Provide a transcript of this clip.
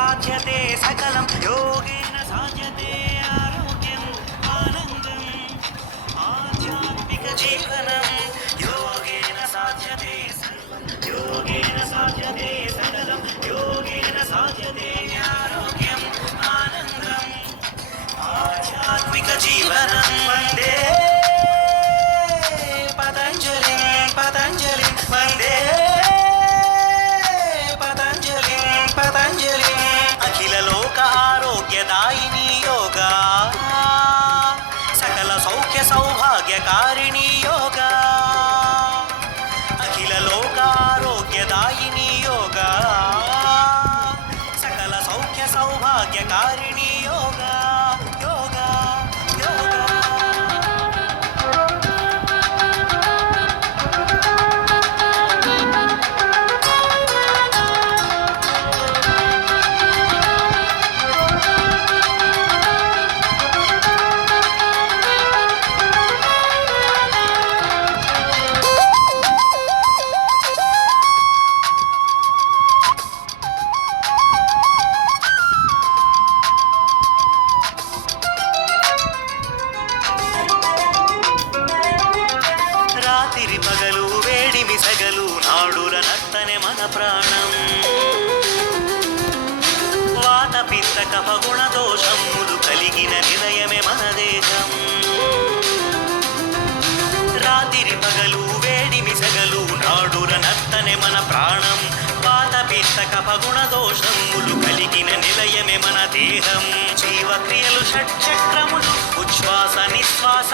సాధ్యతే సకలం యోగేన సాధ్యతే ఆరోగ్యం ఆనందం ఆధ్యాత్మిక జీవనం యోగేన సాధ్యతే సర్వం యోగేన సాధ్యతే సకలం యోగేన సాధ్యతే ఆరోగ్యం ఆనందం ఆధ్యాత్మిక జీవనం వందే పతంజలి పతంజలి వందే పతంజలి పతంజలి అఖిల లోక ఆరోగ్యదాయిని యోగా సకల సౌఖ్య సౌభాగ్యకారిణి యోగా అఖిల లోక ఆరోగ్యదాయిని యోగా సకల సౌఖ్య సౌభాగ్యకారిణి యోగా యోగా యోగా రాత్రి పగలు వేడిమి సగలు నాడుర నత్తనే మన ప్రాణం వాత పిత్త కఫ గుణ దోషములు కలిగిన నిలయమే మన దేహం రాత్రి పగలు వేడిమి సగలు నాడుర నత్తనే మన ప్రాణం వాత పిత్త కఫ గుణ దోషములు కలిగిన నిలయమే మన దేహం జీవక్రియలు షట్చక్రములు ఉచ్ఛ్వాస నిశ్వాస